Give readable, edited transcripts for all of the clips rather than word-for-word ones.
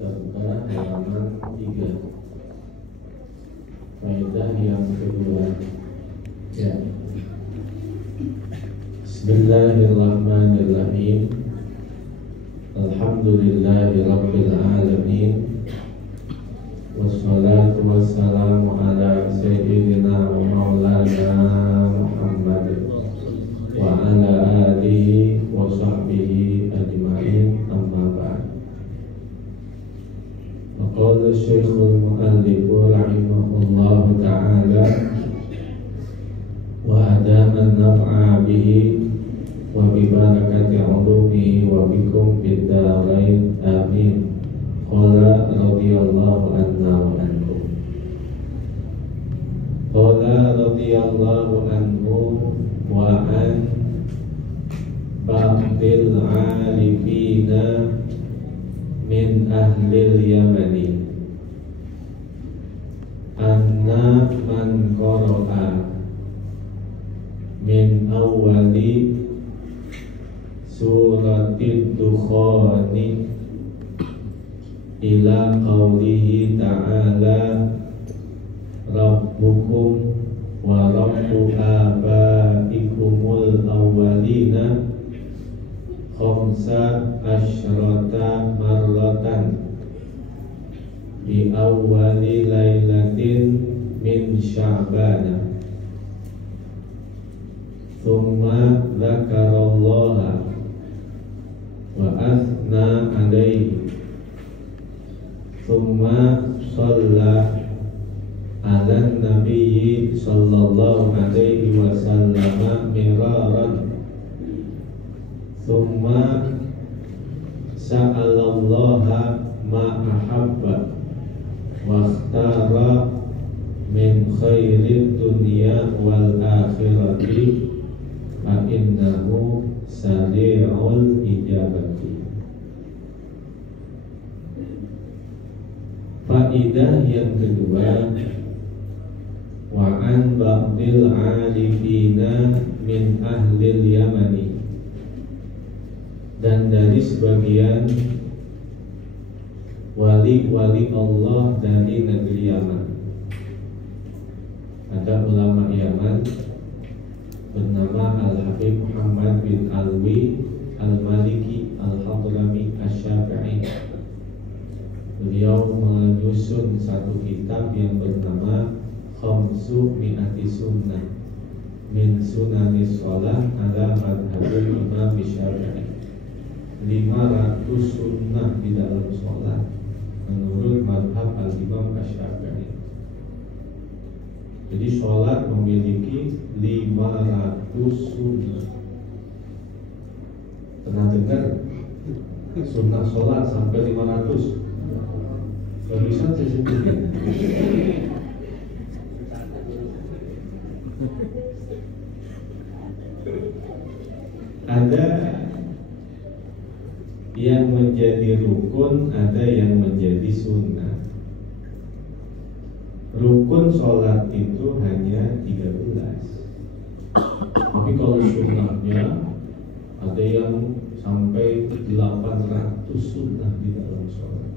kita buka halaman 3. Faedah yang kedua. Ya. Bismillahirrahmanirrahim. Alhamdulillahirabbil alamin. Wassalatu wassalamu ala sayyidina wa maulana Muhammad wa ala alihi wa sahbihi ajma'in, amma ba'd. Qala Syekhul Mu'allif rahimahullahu ta'ala wa adama naf'a bihi wa bi barakati 'ulumihi wa bikum fid dharain, amin. Qala radhiyallahu anna wa ankum. Qala radhiyallahu anhu wa an ba'dil 'arifina min ahlil yamani anna man qara'a min awwali suratid dukhani ila qawlihi ta'ala rabbukum wa rabbu abaikumul awwalina khamsa asyrata marratan bi awwali lailatin min sya'bana thumma dzakarallaha wa athna alaihi thumma shalla ala nabiyyi sallallahu alaihi wasallam miraran thumma sa'alallaha ma ahabba wa ikhtara min khairid dunya wal akhirati fa innahu sari'ul ijabati. Faidah yang kedua, wa an ba'dil 'arifina min ahlil yamani, dan dari sebagian wali-wali Allah dari negeri Yaman. Ada ulama Yaman bernama Al-Habib Muhammad bin Alwi Al-Maliki Al-Hadrami Asy-Syafi'i. Beliau menyusun satu kitab yang bernama Khamsu Mi'ati Sunnah min Sunanis Shalah ala madhabil Imam Syafi'i. 500 sunnah di dalam sholat menurut madhab al-Imam Asy-Syafi'i. Jadi sholat memiliki 500 sunnah. Pernah dengar sunnah sholat sampai 500? Gak bisa saya sebutkan. Ada yang menjadi rukun, ada yang menjadi sunnah. Rukun sholat itu hanya 13. Tapi kalau sunnahnya ada yang sampai 800 sunnah di dalam sholat.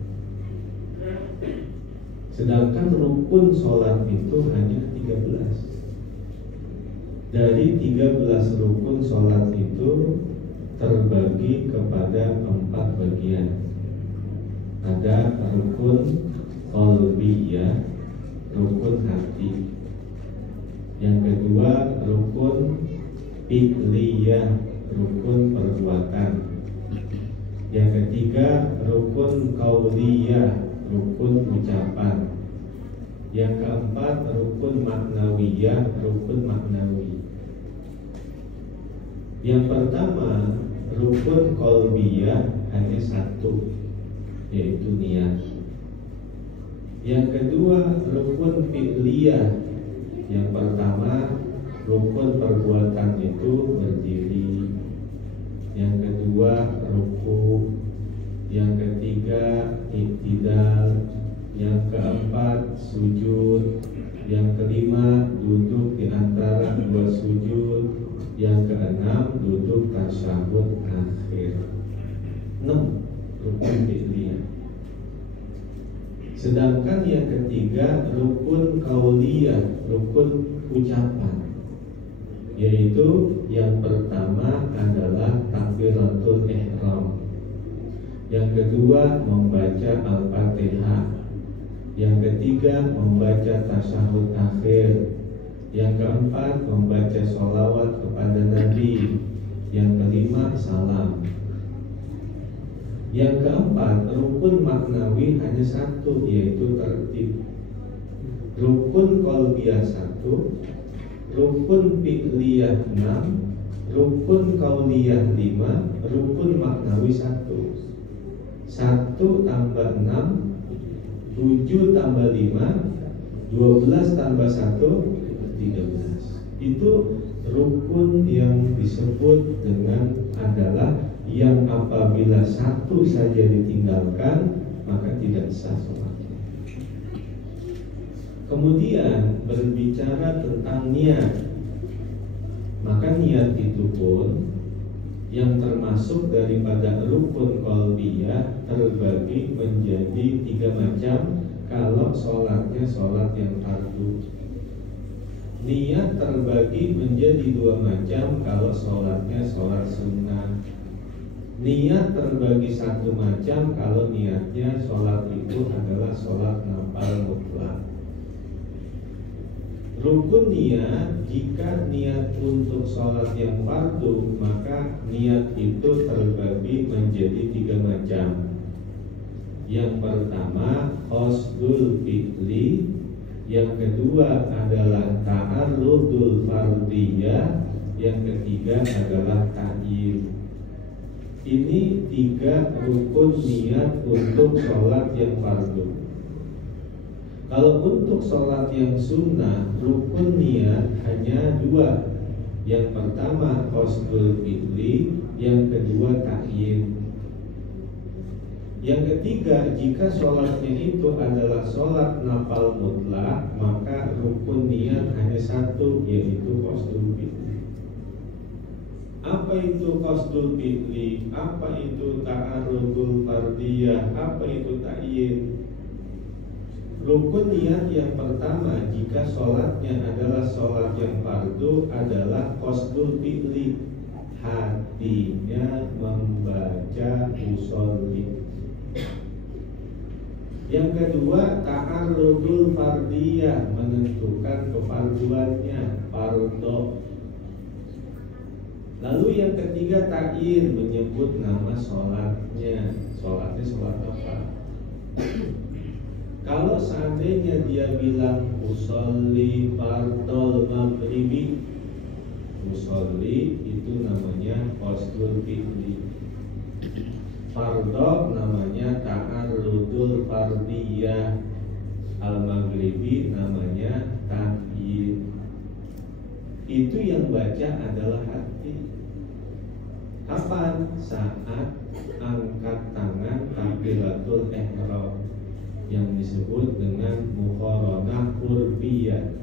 Sedangkan rukun sholat itu hanya 13. Dari 13 rukun sholat itu terbagi kepada 4 bagian. Ada rukun qalbiyah, rukun hati. Yang kedua rukun fi'liyah, rukun perbuatan. Yang ketiga rukun qauliyah, rukun ucapan. Yang keempat rukun maknawiyah, rukun maknawi. Yang pertama rukun qalbiyah hanya satu, yaitu niat. Yang kedua rukun fi'liyah. Yang pertama rukun perbuatan itu berdiri. Yang kedua ruku. Yang ketiga i'tidal. Yang keempat sujud. Yang kelima duduk di antara 2 sujud. Yang keenam duduk tasyahud akhir. 6 rukun fi'liyah. Sedangkan yang ketiga rukun qauliyah, rukun ucapan, yaitu yang pertama adalah takbiratul ihram, yang kedua membaca Al-Fatihah, yang ketiga membaca tasyahud akhir, yang keempat membaca sholawat kepada Nabi, yang kelima salam. Yang keempat, rukun maknawi hanya satu, yaitu tertib. Rukun qalbiyah 1, rukun fi'liyah 6, rukun qauliyah 5, rukun maknawi 1. 1 tambah 6, 7 tambah 5, 12 tambah 1, 13. Itu rukun yang disebut dengan adalah yang apabila satu saja ditinggalkan maka tidak sah sholatnya. Kemudian berbicara tentang niat, maka niat itu pun yang termasuk daripada rukun qalbiyah terbagi menjadi 3 macam kalau sholatnya sholat yang fardu. Niat terbagi menjadi 2 macam kalau sholatnya sholat sunnah. Niat terbagi 1 macam kalau niatnya sholat itu adalah sholat nafil mutlak. Rukun niat, jika niat untuk sholat yang fardu, maka niat itu terbagi menjadi 3 macam. Yang pertama qasdul fi'li, yang kedua adalah ta'arrudul fardiyah, yang ketiga adalah ta'yin. Ini 3 rukun niat untuk sholat yang fardu. Kalau untuk sholat yang sunnah, rukun niat hanya 2. Yang pertama qasdul fi'li, yang kedua ta'yin. Yang ketiga, jika sholatnya itu adalah sholat nafal mutlak, maka rukun niat hanya 1, yaitu qasdul fi'li. Apa itu qasdul fi'li? Apa itu ta'arrudul fardiyah? Apa itu ta'yin? Rukun niat yang pertama jika sholatnya adalah sholat yang fardu adalah qasdul fi'li, hatinya membaca usolli. Yang kedua ta'arrudul fardiyah, menentukan kefarduannya, fardhu. Lalu yang ketiga ta'yin, menyebut nama sholatnya. Sholatnya sholat apa? Kalau seandainya dia bilang usolli fardhol maghribi, usolli itu namanya qasdul fi'li. Fardho namanya ta'arrudul fardiyah, al-maghribi namanya ta'yin. Itu yang baca adalah hati. Kapan? Saat angkat tangan takbiratul ihram, yang disebut dengan muqaranah qurbiyah.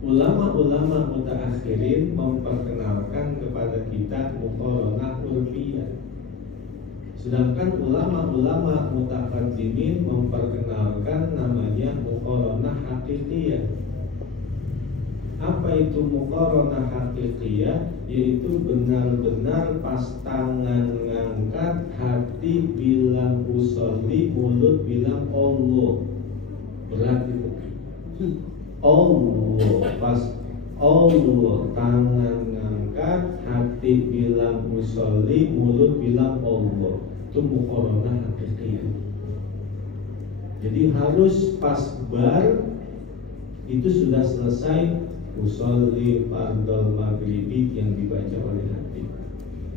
Ulama-ulama mutaakhirin memperkenalkan kepada kita muqaranah qurbiyah. Sedangkan ulama-ulama mutaqaddimin memperkenalkan namanya muqaranah haqiqiyah. Apa itu muqaranah haqiqiyah? Yaitu benar-benar pas tangan ngangkat, hati bilang usolli, mulut bilang Allah. Berat itu. Allah, pas Allah, tangan ngangkat, hati bilang usolli, mulut bilang Allah. Itu muqaranah haqiqiyah. Jadi harus pas bar itu sudah selesai usolli fardhol maghribi yang dibaca oleh hati.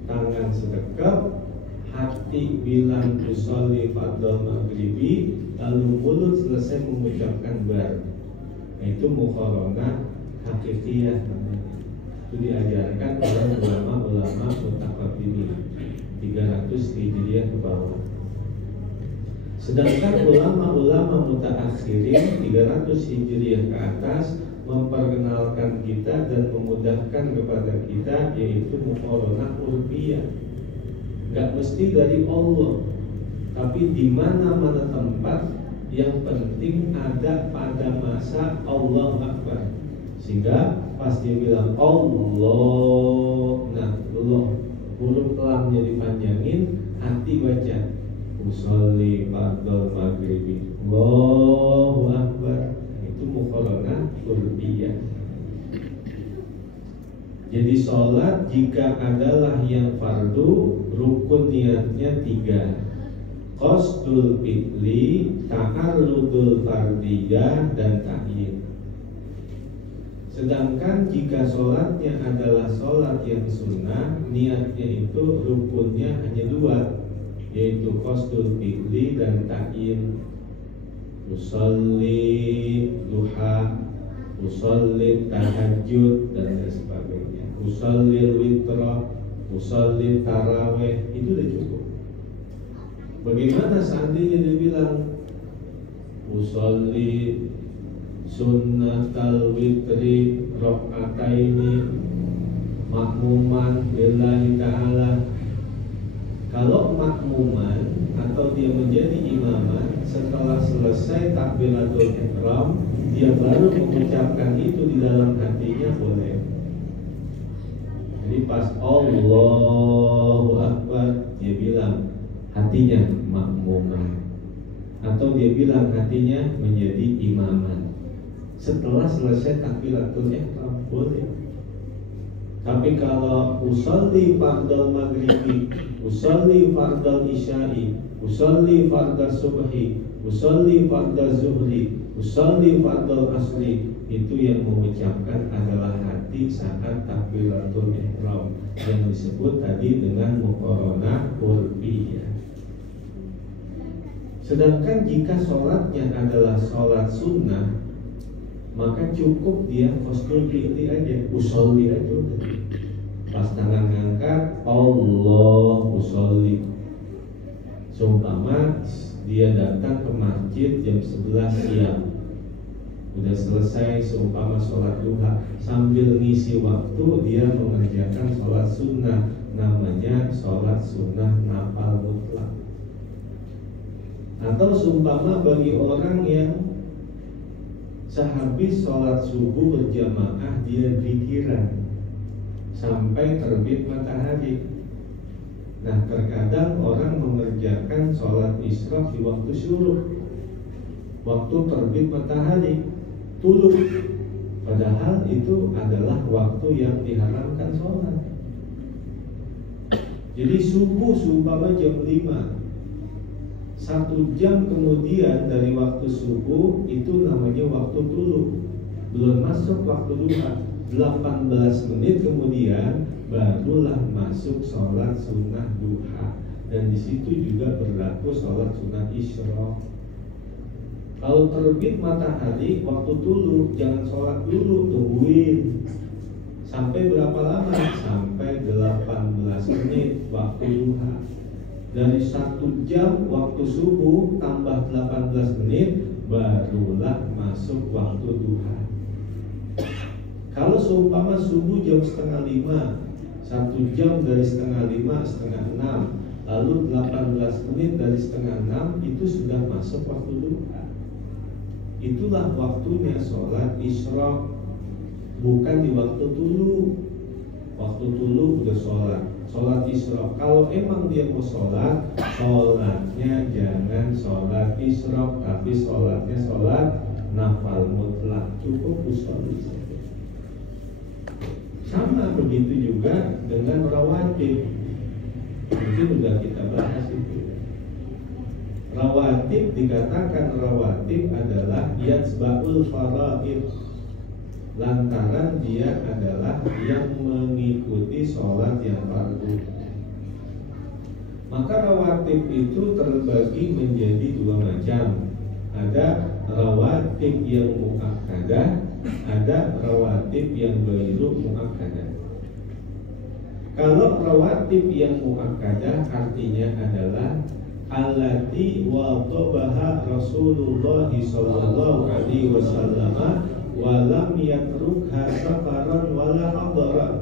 Tangan sedekap, hati bilang usolli fardhol maghribi, lalu mulut selesai mengucapkan bar. Itu muqaranah haqiqiyah namanya. Itu diajarkan oleh ulama-ulama mutaqaddimin 300 Hijriah ke bawah. Sedangkan ulama-ulama mutaakhirin 300 Hijriah ke atas memperkenalkan kita dan memudahkan kepada kita, yaitu muqaranah qurbiyah. Gak mesti dari Allah, tapi di mana-mana tempat yang penting ada pada masa Allahu Akbar. Sehingga pas dia bilang Allah, nah Allah, huruf lamnya dipanjangin, hati baca usolli fardhal maghribi Allahu Akbar. Itu muqaranah qurbiyah. Jadi sholat jika adalah yang fardu, rukun niatnya 3: qasdul fi'li, ta'arrudul fardiyah, dan ta'yin. Sedangkan jika sholatnya adalah sholat yang sunnah, niatnya itu rukunnya hanya 2, yaitu qasdul fi'li dan ta'yin. Usolli duha, usolli tahajud, dan lain sebagainya. Usolli witra, usolli taraweh, itu udah cukup. Bagaimana seandainya dia bilang usolli sunnatal witri rakaataini makmuman lillahi ta'ala. Kalau makmuman atau dia menjadi imaman, setelah selesai takbiratul ihram, dia baru mengucapkan itu di dalam hatinya, boleh. Jadi pas Allahu Akbar, dia bilang hatinya makmuman, atau dia bilang hatinya menjadi imaman. Setelah selesai takbiratul ihram, boleh. Tapi kalau usolli fardal maghribi, usolli fardal isya'i, usolli fardal subhi, usolli fardal zuhri, usolli fardal asri, itu yang mengucapkan adalah hati saat takbiratul ihram, yang disebut tadi dengan muqaranah qurbiyah. Sedangkan jika sholatnya adalah sholat sunnah, maka cukup dia qasdul fi'li aja, usolli aja udah. Pas tangan ngangkat, Allah usolli. Seumpama dia datang ke masjid jam 11 siang, udah selesai seumpama sholat duha, sambil ngisi waktu dia mengerjakan sholat sunnah, namanya sholat sunnah nafal mutlak. Atau seumpama bagi orang yang sehabis sholat subuh berjamaah dia zikiran sampai terbit matahari. Nah, terkadang orang mengerjakan sholat isyraq di waktu syuruk, waktu terbit matahari, tuluk, padahal itu adalah waktu yang diharamkan sholat. Jadi subuh seumpama jam 5, 1 jam kemudian dari waktu subuh itu namanya waktu tuluk, belum masuk waktu duha. 18 menit kemudian barulah masuk sholat sunnah duha, dan di situ juga berlaku sholat sunnah isyraq. Kalau terbit matahari waktu tuluk, jangan sholat dulu, tungguin sampai berapa lama? Sampai 18 menit waktu duha. Dari 1 jam waktu subuh tambah 18 menit barulah masuk waktu duha. Kalau seumpama subuh jam 4:30, 1 jam dari 4:30, 5:30, lalu 18 menit dari 5:30, itu sudah masuk waktu duha. Itulah waktunya sholat isyraq, bukan di waktu tulu. Waktu tulu udah sholat isyraq. Kalau emang dia mau sholat, sholatnya jangan sholat isyraq, tapi sholatnya sholat nafal mutlak, cukup usolli saja. Sama begitu juga dengan rawatib. Mungkin sudah kita bahas itu. Rawatib, dikatakan rawatib adalah yatsba'ul faraid, lantaran dia adalah yang mengikuti sholat yang fardu. Maka rawatib itu terbagi menjadi 2 macam. Ada rawatib yang muakkadah, ada rawatib yang ghairu muakkadah. Kalau rawatib yang muakkadah artinya adalah allati wadabaha Rasulullah sallallahu alaihi wasallam wa lam yatrukha safaran wala hadaran.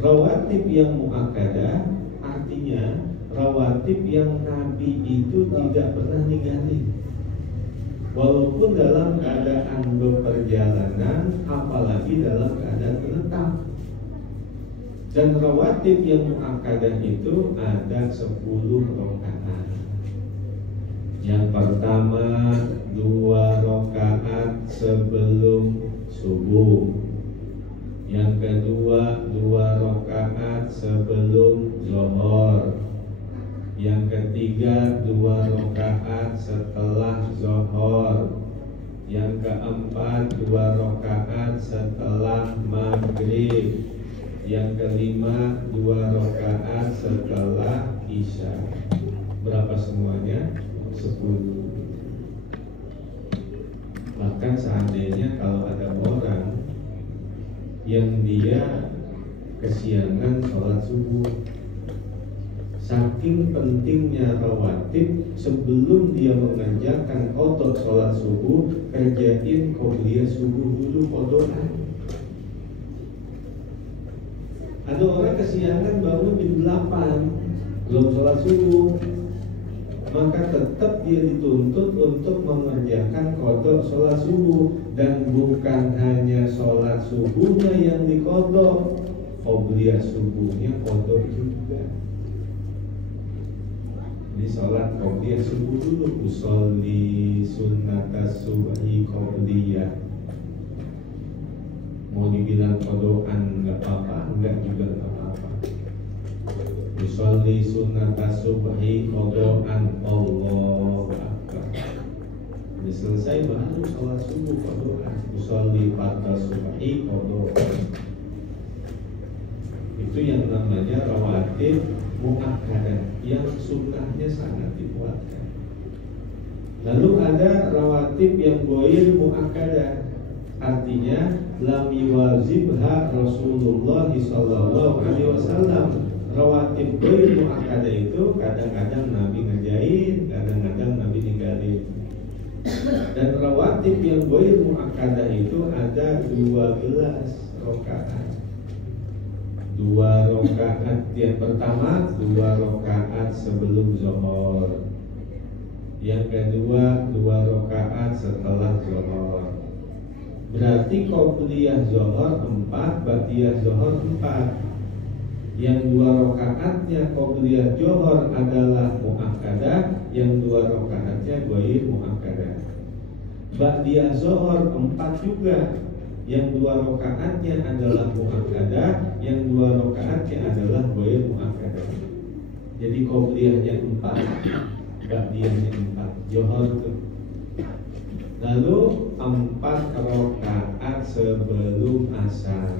Rawatib yang muakkadah artinya rawatib yang Nabi itu tidak pernah ninggalin, walaupun dalam keadaan berperjalanan, apalagi dalam keadaan menetap. Dan rawatib yang muakkadah itu ada 10 rakaat. Yang pertama 2 rakaat sebelum subuh. Yang kedua 2 rakaat sebelum zuhur. Yang ketiga 2 rakaat setelah zuhur. Yang keempat 2 rakaat setelah maghrib. Yang kelima 2 rakaat setelah isya. Berapa semuanya? 10. Bahkan seandainya kalau ada orang yang dia kesiangan sholat subuh, saking pentingnya rawatib, sebelum dia mengerjakan qodok sholat subuh, kerjain qobliyah subuh dulu, qodokan. Ada orang kesiangan bangun jam 8 belum sholat subuh, maka tetap dia dituntut untuk mengerjakan qodok sholat subuh. Dan bukan hanya sholat subuhnya yang diqodok, qobliyah subuhnya qodok juga. Jadi sholat qobliyah subuh dulu, usolli sunnatas subhi qobliyah. Mau dibilang kodokan nggak apa-apa, enggak juga nggak apa-apa. Usolli sunnatas subhi kodokan, Allahu akbar. Jadi selesai baru sholat subuh kodokan. Usolli fardhu subhi kodokan. Itu yang namanya rawatib muakkadah, yang sunnahnya sangat dikuatkan. Lalu ada rawatib yang ghair muakkadah, artinya lam yuwazibha Rasulullah sallallahu alaihi wasallam. Rawatib ghair muakkadah itu kadang-kadang Nabi ngerjain, kadang-kadang Nabi ninggalin. Dan rawatib yang ghair muakkadah itu ada 12 rakaat. 2 rakaat yang pertama 2 rakaat sebelum zuhur. Yang kedua 2 rakaat setelah zuhur. Berarti qobliyah zuhur 4, ba'diyah zuhur 4. Yang 2 rakaatnya qobliyah zuhur adalah muakkadah, yang 2 rakaatnya ghair muakkadah. Ba'diyah zuhur 4 juga. Yang 2 rakaatnya adalah muakkadah, yang 2 rakaatnya adalah ghair muakkadah. Jadi qobliyahnya 4, ba'diyahnya 4. Zuhur itu. Lalu 4 rakaat sebelum asar.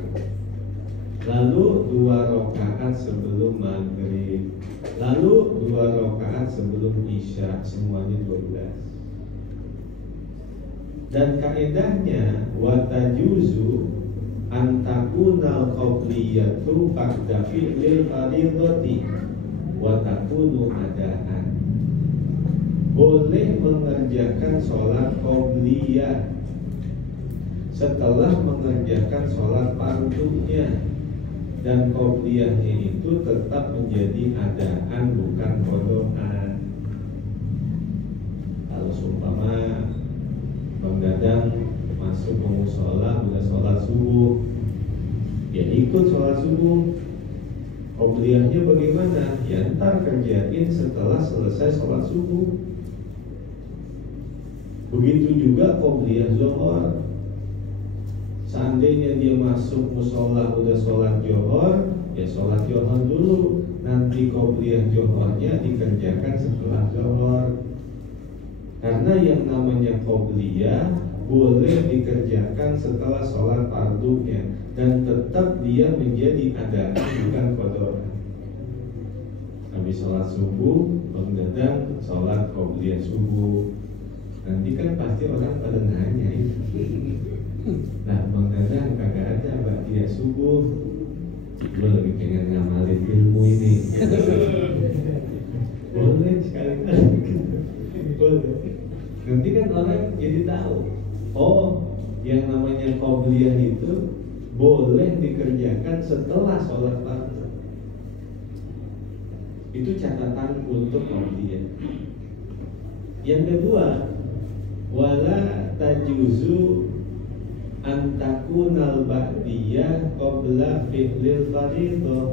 Lalu 2 rakaat sebelum maghrib. Lalu 2 rakaat sebelum isya. Semuanya 12. Dan kaedahnya watajuzu antakunal qobliyatu ba'da fi'lil fardhati wa takunu adaan. Boleh mengerjakan sholat qobliyah setelah mengerjakan sholat fardunya, dan qobliyahnya itu tetap menjadi adaan, bukan qodokan. Kalau seumpama Bang Dadang masuk ke mushola udah sholat subuh, ya ikut sholat subuh. Qobliyahnya bagaimana? Ya ntar kerjain setelah selesai sholat subuh. Begitu juga qobliyah zuhur. Seandainya dia masuk mushola udah sholat zuhur, ya sholat zuhur dulu. Nanti qobliyah zuhurnya dikerjakan setelah zuhur. Karena yang namanya qobliyah boleh dikerjakan setelah sholat fardunya, dan tetap dia menjadi adaan, bukan qodok. Habis sholat subuh, Bang Dadang sholat qobliyah subuh. Nanti kan pasti orang pada nanya itu. Nah, Bang Dadang kagak ada ba'diyah subuh. Gue lagi pengen ngamalin ilmu ini. Boleh sekali-kali. Boleh. Nanti kan orang jadi tahu, oh, yang namanya qobliyah itu boleh dikerjakan setelah sholat fardu. Itu catatan untuk qobliyah. Yang kedua, wala tajuzu antakunal ba'diyah qabla fi'lil fardhah.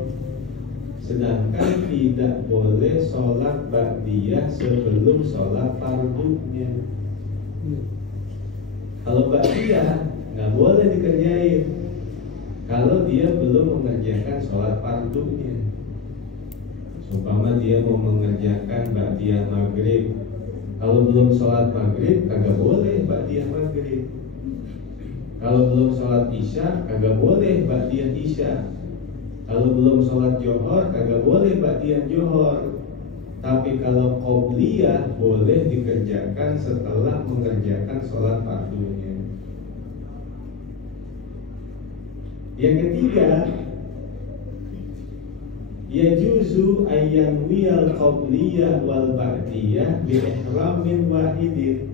Sedangkan tidak boleh sholat ba'diyah sebelum sholat fardunya. Kalau ba'diyah nggak boleh dikerjain kalau dia belum mengerjakan sholat fardunya. Umpama dia mau mengerjakan ba'diyah maghrib, kalau belum sholat maghrib kagak boleh ba'diyah maghrib. Kalau belum sholat isya kagak boleh ba'diyah isya. Kalau belum sholat johor kagak boleh ba'diyah johor. Tapi kalau qobliyah boleh dikerjakan setelah mengerjakan sholat fardunya. Yang ketiga, yajuzu ayyan wiyal qobliyah wal ba'diyah bi ihramin wahidin.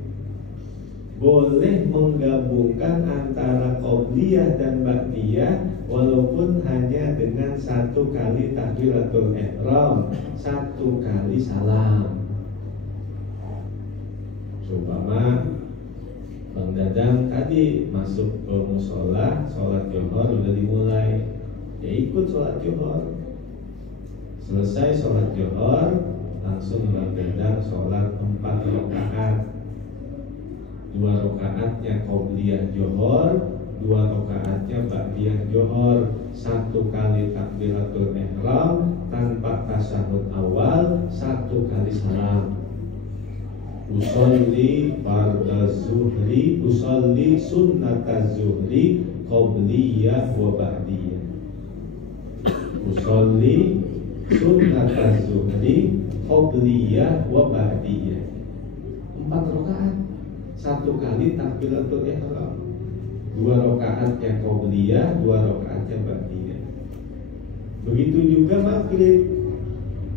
Boleh menggabungkan antara qobliyah dan ba'diyah walaupun hanya dengan satu kali takbiratul ihram, satu kali salam. Umpama Bang Dadang tadi masuk ke musola, sholat johor udah dimulai, ya ikut sholat johor. Selesai sholat johor, langsung Bang Dadang sholat 4 rakaat. 2 rakaatnya qobliyah johor, 2 rakaatnya ba'diyah johor. 1 kali takbiratul ihram tanpa tasyahud awal, 1 kali salam. Usolli fardaz zuhri, usolli sunnataz zuhri qobliyah wa ba'diyah. Usolli sunnataz zuhri qobliyah wa ba'diyah. 4 rakaat, 1 kali takbiratul ihram, 2 rakaatnya qobliyah, 2 rakaatnya ba'diyah. Begitu juga maghrib.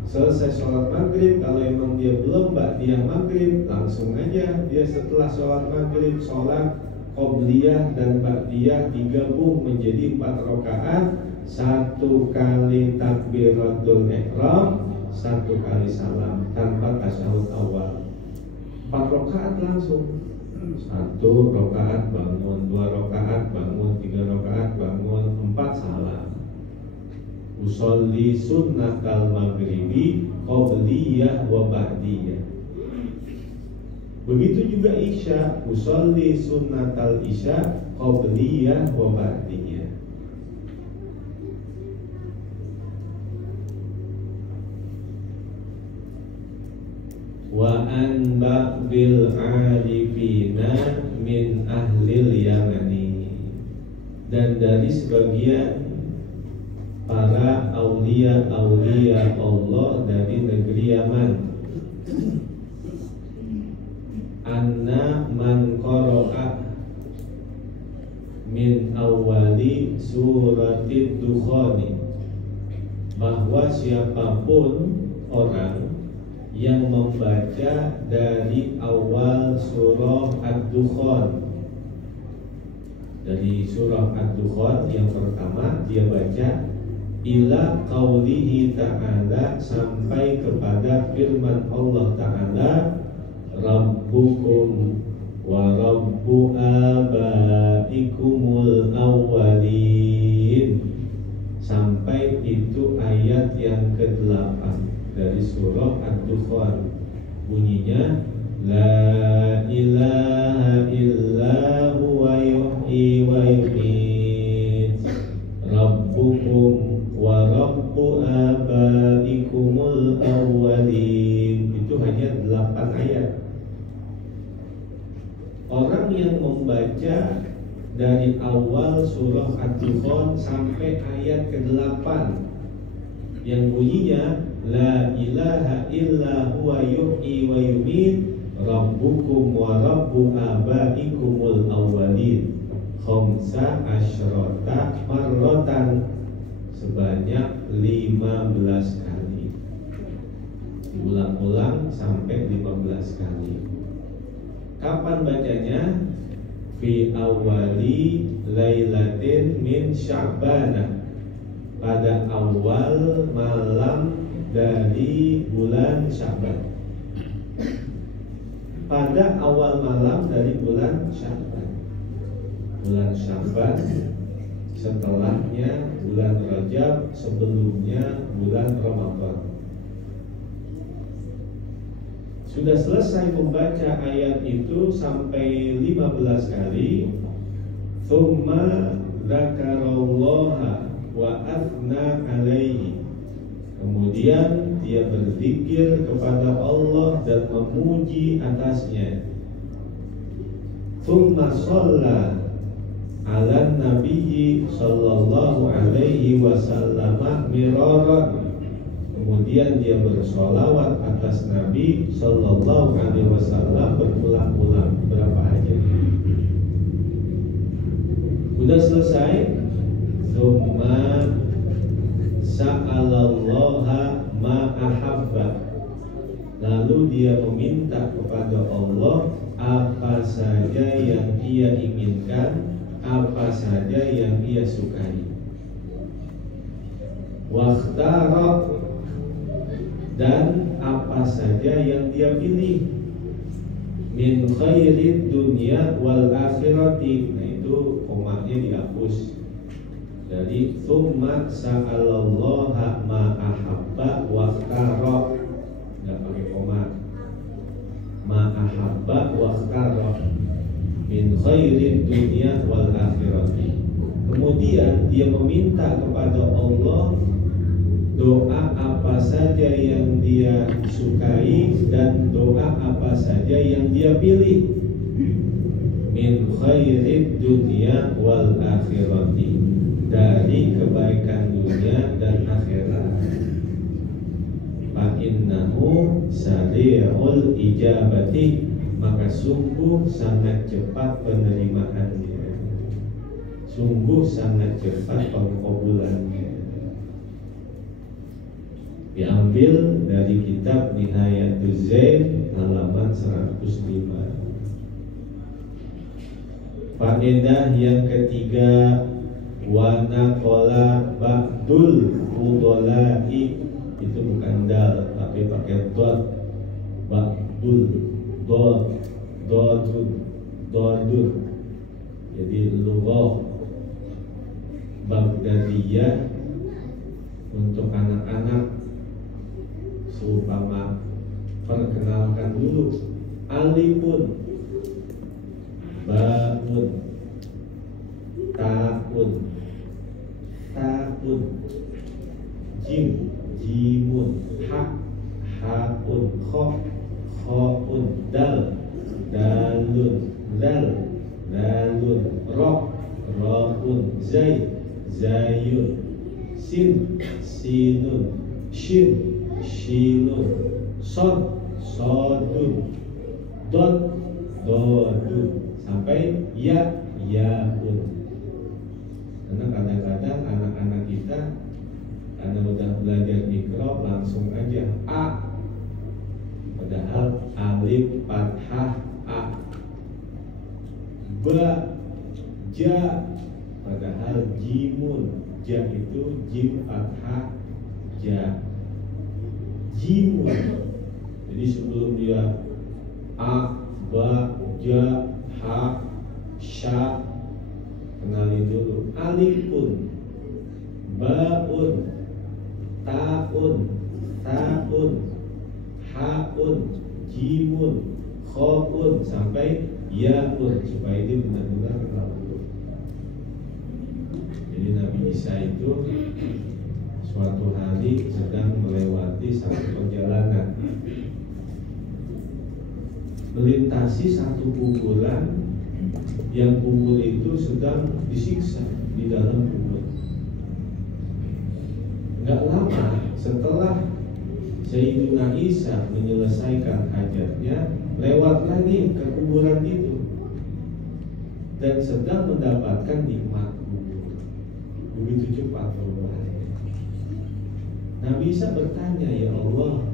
Selesai sholat maghrib, kalau emang dia belum ba'diyah maghrib, langsung aja dia setelah sholat maghrib sholat qobliyah dan ba'diyah digabung menjadi 4 rakaat, 1 kali takbiratul ihram, 1 kali salam tanpa tasyahud awal. 4 rakaat langsung. 1 rakaat bangun, 2 rakaat bangun, 3 rakaat bangun, 4 salam. Usolli sunnatal maghribi qobliyah wa ba'diyah. Begitu juga isya, usolli sunnatal isya qobliyah wa ba'diyah. Wa an ba'dil arifina min ahlil yamani. Dan dari sebagian para aulia-aulia Allah dari negeri Yaman, anna man qara'a min awali suratid dukhani, bahwa siapapun orang yang membaca dari awal surah Ad-Dukhan, dari surah Ad-Dukhan yang pertama dia baca ila qaulihi ta'ala, sampai kepada firman Allah Ta'ala, Rabbukum wa Rabbu abaikumul awwalin, sampai itu ayat yang ke-8 dari surah Ad-Dukhan. Bunyinya la ilaha illa huwa yuhyi wa yumiit, Rabbukum wa Rabbu abaikumul awwalin. Itu hanya 8 ayat. Orang yang membaca dari awal surah Ad-Dukhan sampai ayat ke-8 yang bunyinya la ilaha illa huwa yuhyi wa yumiit, Rabbukum wa Rabbu abaikumul awwalin, khamsa asyrota marrotan, sebanyak 15 kali. Diulang-ulang sampai 15 kali. Kapan bacanya? Fi awali lailatin min Sya'ban, pada awal malam dari bulan Sya'ban. Pada awal malam dari bulan Sya'ban. Bulan Sya'ban, setelahnya bulan Rajab, sebelumnya bulan Ramadan. Sudah selesai membaca ayat itu sampai 15 kali. Tsumma dzakarallaha wa athna alaihi. Kemudian dia berzikir kepada Allah dan memuji atasnya. Tsumma shalla ala nabiyyi sallallahu alaihi wasallam miraran. Kemudian dia bersolawat atas Nabi sallallahu alaihi wasallam berulang-ulang, berapa aja. Sudah selesai. Tsumma sa'alallaha ma ahabba. Lalu dia meminta kepada Allah apa saja yang ia inginkan, apa saja yang ia sukai. Wakhtara, dan apa saja yang dia pilih. Min khairid dunya wal akhirati. Nah itu komanya dihapus. Jadi tsumma sa'alallaha ma ahabba wakhtara. Enggak pakai koma. Ma ahabba wakhtara min khairid dunya wal akhirati. Kemudian dia meminta kepada Allah doa apa saja yang dia sukai dan doa apa saja yang dia pilih. Min khairid dunya wal akhirati, dari kebaikan dunia dan akhirat. Fa innahu sari'ul ijabati, maka sungguh sangat cepat penerimaannya, sungguh sangat cepat pengkabulannya. Diambil dari kitab Nihayatuz Zain halaman 105. Faedah yang ketiga, wa naqala ba'dul fudala'i, itu bukan dal tapi pakai dot. Ba'dul dot, dodun. Jadi lughah Baghdadiyah untuk anak-anak. Seumpama perkenalkan dulu alifun, baun, taun, jim, jimun, haun, khoun, dal, dalun, dalun, roun, zayun, sinun, shinun, sodun, dodun, sampai yaun. Karena kadang-kadang anak-anak kita karena udah belajar Iqra langsung aja A, padahal alif fathah A. Ba, ja, padahal jimun, ja itu jim fathah ja. Jimun. Jadi sebelum dia A, ba, ja, ha, sya, kenali dulu alifun, baun, taun, haun, jimun, khoun, sampai yaun, supaya dia benar-benar kenal dulu. Jadi Nabi Isa itu suatu hari sedang melewati satu perjalanan, melintasi satu kuburan, yang kubur itu sedang disiksa di dalam kubur. Enggak lama setelah Sayyidina Isa menyelesaikan hajatnya, lewat lagi ke kuburan itu dan sedang mendapatkan nikmat kubur. Begitu cepat perubahannya. Nabi Isa bertanya, ya Allah,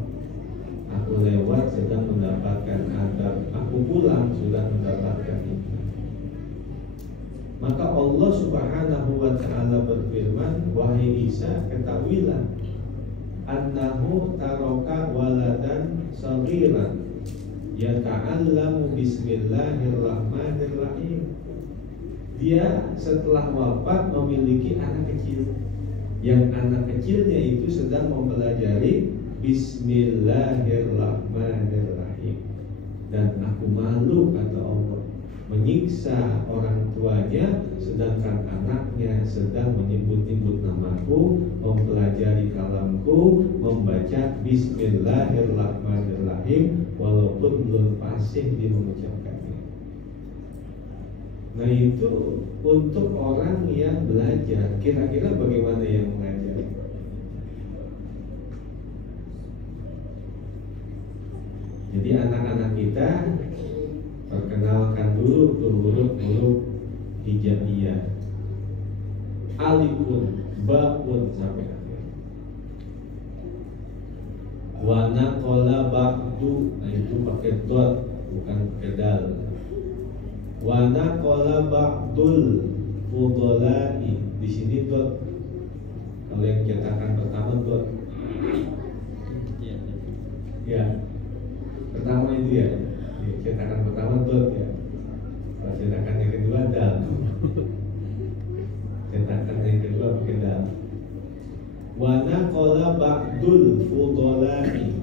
aku lewat sedang mendapatkan adab, aku pulang sudah mendapatkan itu. Maka Allah Subhanahu wa ta'ala berfirman, wahai Isa, ketahuilah annahu taraka waladan saghiran yata'allamu bismillahirrahmanirrahim. Dia setelah wafat memiliki anak kecil, yang anak kecilnya itu sedang mempelajari bismillahirrahmanirrahim. Dan aku malu, kata Allah, menyiksa orang tuanya sedangkan anaknya sedang menyebut-nyebut namaku, mempelajari kalamku, membaca bismillahirrahmanirrahim walaupun belum fasih dia mengucapkannya. Nah, itu untuk orang yang belajar. Kira-kira bagaimana yang mengajar? Jadi anak-anak kita perkenalkan dulu tuh huruf-huruf hijaiyah, alifun, ba'un sampai akhir. Wa naqala ba'du, nah itu pakai dot bukan pakai dal. Wa naqala ba'dul fudolai, di sini dot. Kalau yang cetakan pertama dot. Ya, pertama itu ya. Cetakan pertama dot ya. Kalau cetakan yang kedua dal. Cetakan yang kedua pakai dal. Wa naqala ba'dul fudolai.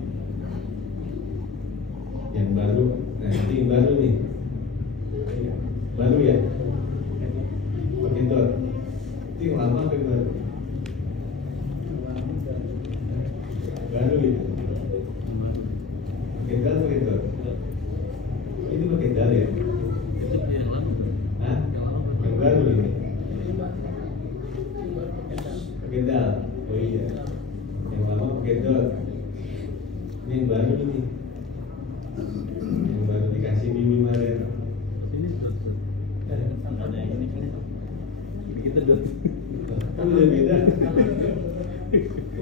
Yang baru, nah ini yang baru nih. Baru ya. Pakai dot. Itu yang lama pakai baru. Baru itu. Pakai dal pakai dot. Ini pakai dal ya? Hah? Yang baru ini? Pakai dal? Oh iya. Yang lama pakai dot. Ini yang baru ini. Yang baru dikasih bibi kemarin. Ini dot. Ini kita dot. Kan udah beda. Kan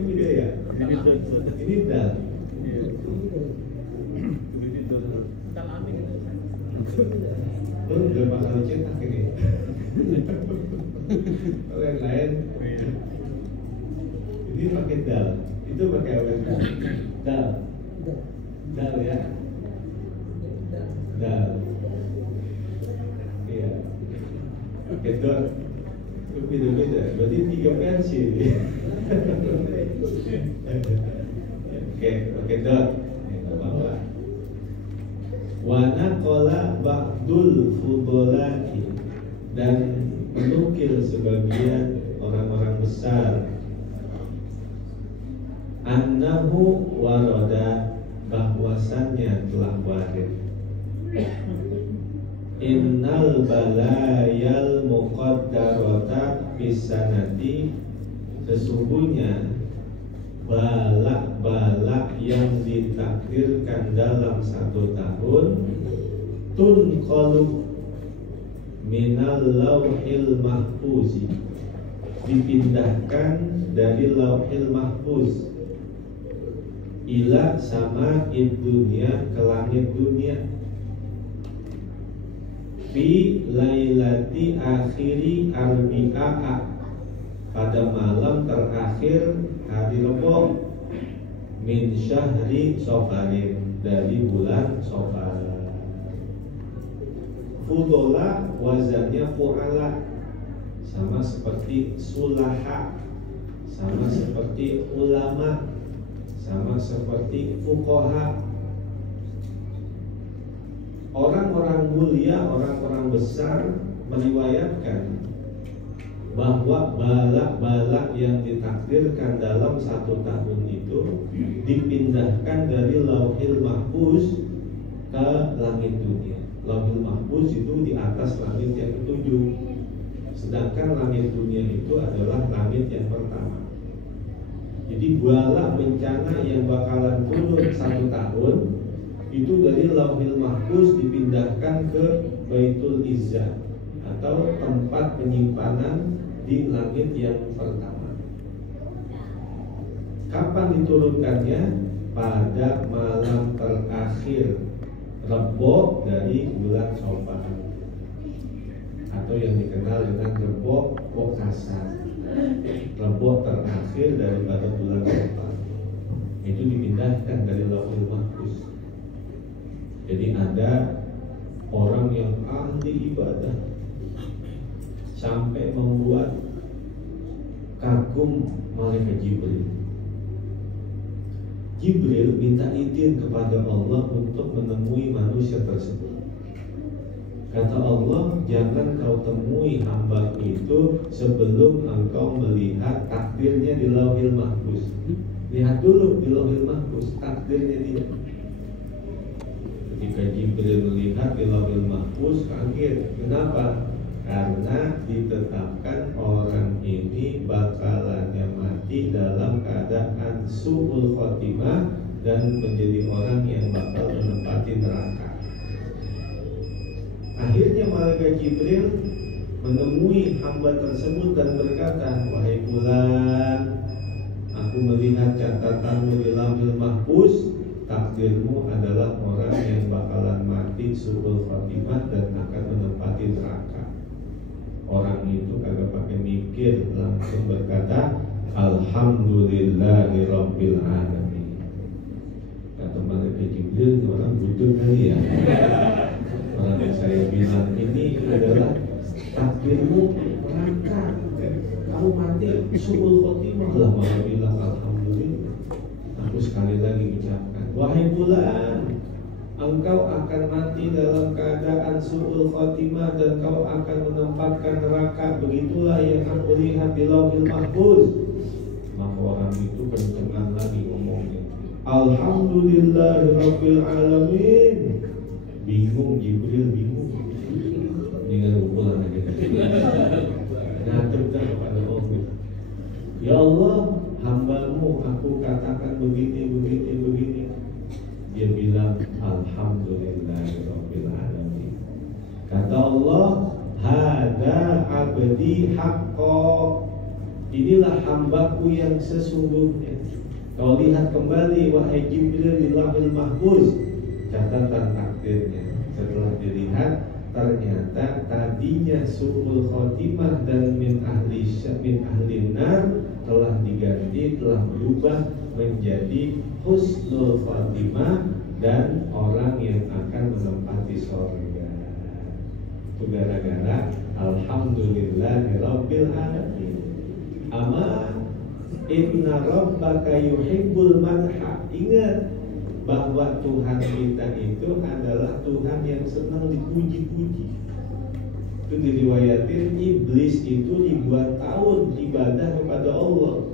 beda ya? Ini dot. Ini dal. Iya. Ini dot. Lo berapa kali cetak ini? Kalau yang lain, ini pakai dal, itu pakai apa? Dal, dal ya, dal. Iya, pakai dot. Itu beda-beda. Berarti 3 versi. Oke, pakai dot. Nggak apa-apa. Wa naqala ba'dul fudolai, dan menukil sebagian orang-orang besar, annahu warada, bahwasannya telah warid, innal balayal muqaddarata bisanati, sesungguhnya balak-balak yang ditakdirkan dalam 1 tahun, tunqalu minal lauhil mahfuzi, dipindahkan dari lauhil mahfuz, ila sama dunia, ke langit dunia, fi lailati akhiri arbi'a, pada malam terakhir hari Rebo, min syahri Safarin, dari bulan Safar. Fudola wazannya fu'ala, sama seperti sulaha, sama seperti ulama, sama seperti fuqaha. Orang-orang mulia, orang-orang besar meriwayatkan bahwa balak-balak yang ditakdirkan dalam 1 tahun itu dipindahkan dari lauhil mahfuz ke langit dunia. Lauhil mahfuz itu di atas langit yang ke-7, sedangkan langit dunia itu adalah langit yang pertama. Jadi bala bencana yang bakalan turun 1 tahun itu dari lauhil mahfuz dipindahkan ke Baitul Izzah, atau tempat penyimpanan di langit yang pertama. Kapan diturunkannya? Pada malam terakhir Rebo dari bulan Safar, atau yang dikenal dengan Rebo Pokasa, Rebo terakhir daripada bulan Safar. itu dipindahkan dari Lauhul Mahfuz. Jadi ada orang yang ahli ibadah sampai membuat kagum malaikat Jibril. Jibril minta izin kepada Allah untuk menemui manusia tersebut. Kata Allah, jangan kau temui hamba itu sebelum engkau melihat takdirnya di Lauhil Mahfuz. Lihat dulu di Lauhil Mahfuz takdirnya dia. Ketika Jibril melihat di Lauhil Mahfuz, kaget. Kenapa? Karena ditetapkan orang ini bakalannya mati dalam keadaan su'ul khotimah dan menjadi orang yang bakal menempati neraka. Akhirnya malaikat Jibril menemui hamba tersebut dan berkata, wahai fulan, aku melihat catatanmu di Lauhil Mahfuz, takdirmu adalah orang yang bakalan mati su'ul khotimah dan akan menempati neraka. Orang itu kagak pakai mikir, langsung berkata, alhamdulillahi rabbil alamin. Kata malaikat Jibril, ini orang butuh kali ya. Orang yang saya bilang ini adalah takdirmu neraka, kamu mati su'ul khotimah. Lah malah bilang alhamdulillah. Aku sekali lagi ucapkan, wahai fulan, engkau akan mati dalam keadaan su'ul khotimah dan kau akan menempatkan neraka. Begitulah yang aku lihat di Lauhil Mahfuz. Maka orang itu kencengan lagi ngomongnya, alhamdulillahirabbil alamin. Bingung Jibril, bingung. Dengan pukulan aja. Ngatur dah kepada Allah. Ya Allah, hambamu aku katakan begini. Dia bilang alhamdulillahirabbil alamin. Kata Allah, hada abdi haqqo. Inilah hambaku yang sesungguhnya. Kau lihat kembali wahai Jibril di Lauhil Mahfuz catatan takdirnya. Setelah dilihat, ternyata tadinya su'ul khotimah dan min ahli nar telah diganti, telah berubah menjadi husnul khotimah dan orang yang akan menempati surga. Itu gara-gara alhamdulillahirabbil alamin. Ama inna rabbaka yuhibbul madha. Ingat bahwa Tuhan kita itu adalah Tuhan yang senang dipuji-puji. Itu diriwayatin iblis itu ribuan tahun ibadah kepada Allah,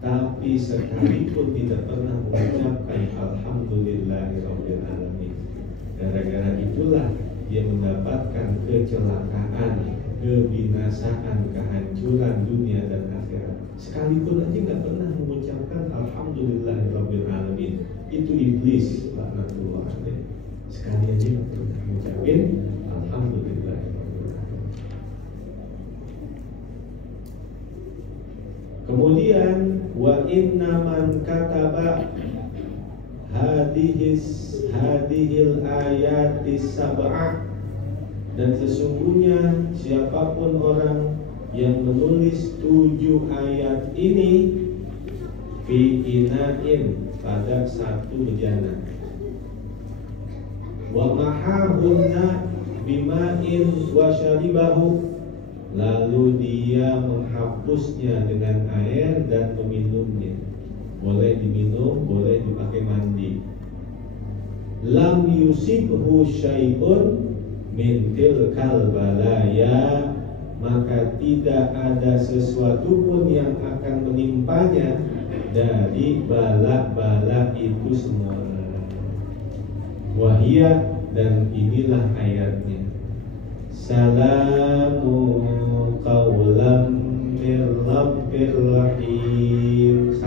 tapi sekalipun tidak pernah mengucapkan alhamdulillahirabbil alamin. Gara-gara itulah dia mendapatkan kecelakaan, kebinasaan, kehancuran dunia dan akhirat. Sekalipun aja nggak pernah mengucapkan alhamdulillahirabbil alamin. Itu iblis, laknatullah alaih. Sekali aja nggak pernah mengucapin alhamdulillahirabbil alamin. Kemudian wa inna man kataba hadhil ayatis sab'ah, dan sesungguhnya siapapun orang yang menulis 7 ayat ini fi ina'in, pada satu bejana, wa mahahunna bima'in wa syaribahu, lalu dia menghapusnya dengan air dan meminumnya. Boleh diminum, boleh dipakai mandi. Lam yusibhu syai'un min tilkal balaya, maka tidak ada sesuatu pun yang akan menimpanya dari bala-bala itu semua. Wahia, dan inilah ayatnya, salamu qawlam mir rabbir rahim. 1.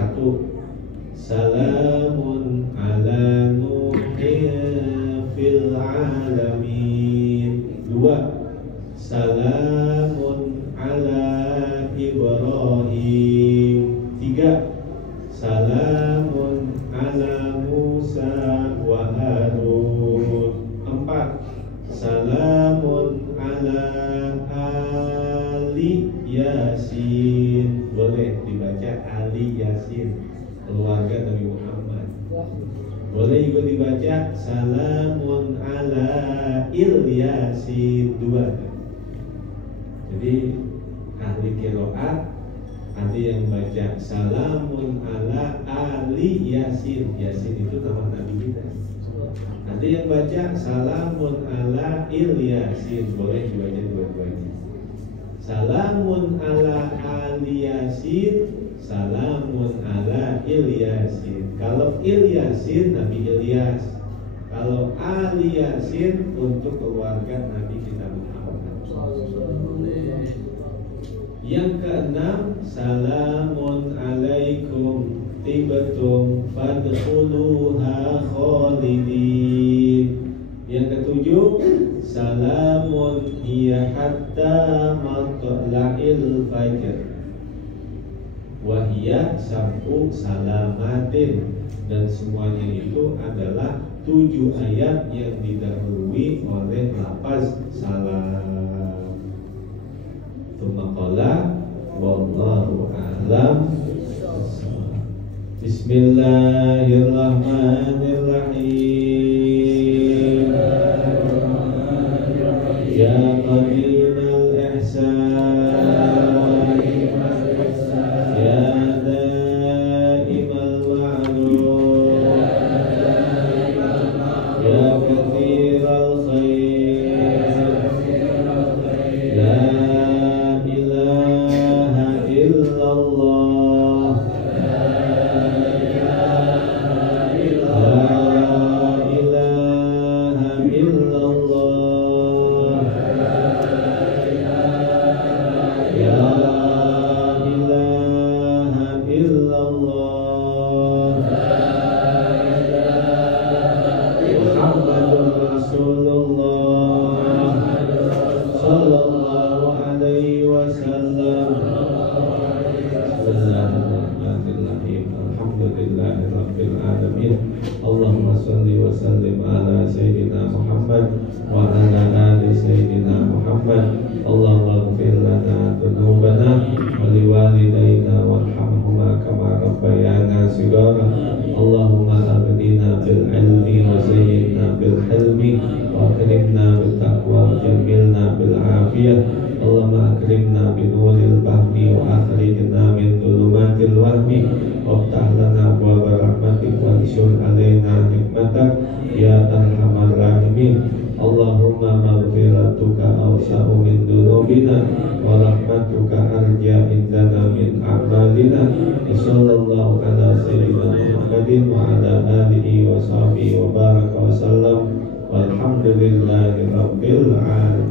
Salamun ala nuhin fil alamin. 2. Salamun ala Ibrahim. 3. Salamun ala Musa wa Harun. 4. Salamun ala Ali Yasin. Boleh dibaca Ali Yasin, keluarga Nabi Muhammad. Boleh juga dibaca salamun ala Ilyasin 2. Jadi ahli qiraat ada yang baca salamun ala Ali Yasin. Yasin itu nama Nabi kita. Ada yang baca salamun ala Ilyasin. Boleh dibaca dua-duanya. Salamun ala Ali Yasin, salamun ala Ilyasin. Kalau Ilyasin Nabi Ilyas, kalau Ali Yasin untuk keluarga Nabi kita Muhammad. Yang keenam, salamun alaikum tibtum fadkhuluha khalidin. Yang ketujuh, salamun hiya hatta matla'il fajr. Wahiyya sab'u salamatin. Dan semuanya itu adalah 7 ayat yang didahului oleh lafaz salam. Tumaqala wallahu a'lam. Bismillahirrahmanirrahim. Ya qadimal ihsan, ya daimal ma'ruf, ya kathiral khair, la ilaha illallah, Allahumma salli wa sallim ala Sayyidina Muhammad wa ala ali Sayyidina Muhammad. Allahumma ighfir lana dhunubana wa liwalidayna warhamhuma kama rabbayana shighara. Allahumma aghnina bil ilmi wa zayyinna bil hilmi wa akrimna bil taqwa wa jamilna bil afiyah. Allahumma akrimna bi nuril fahmi wa akhrijna min dhulumatil wahmi waftah lana abwaaba rahmatik wa anshur alaina hikmatak ya arhamar rahimin. Allahumma maghfiratuka awsa'u min dhunubina wa rahmatuka arja indana min a'malina. Sallallahu ala sayyidina Muhammadin wa ala alihi wa sahbihi wa baraka wa sallam. Walhamdulillahi rabbil alamin.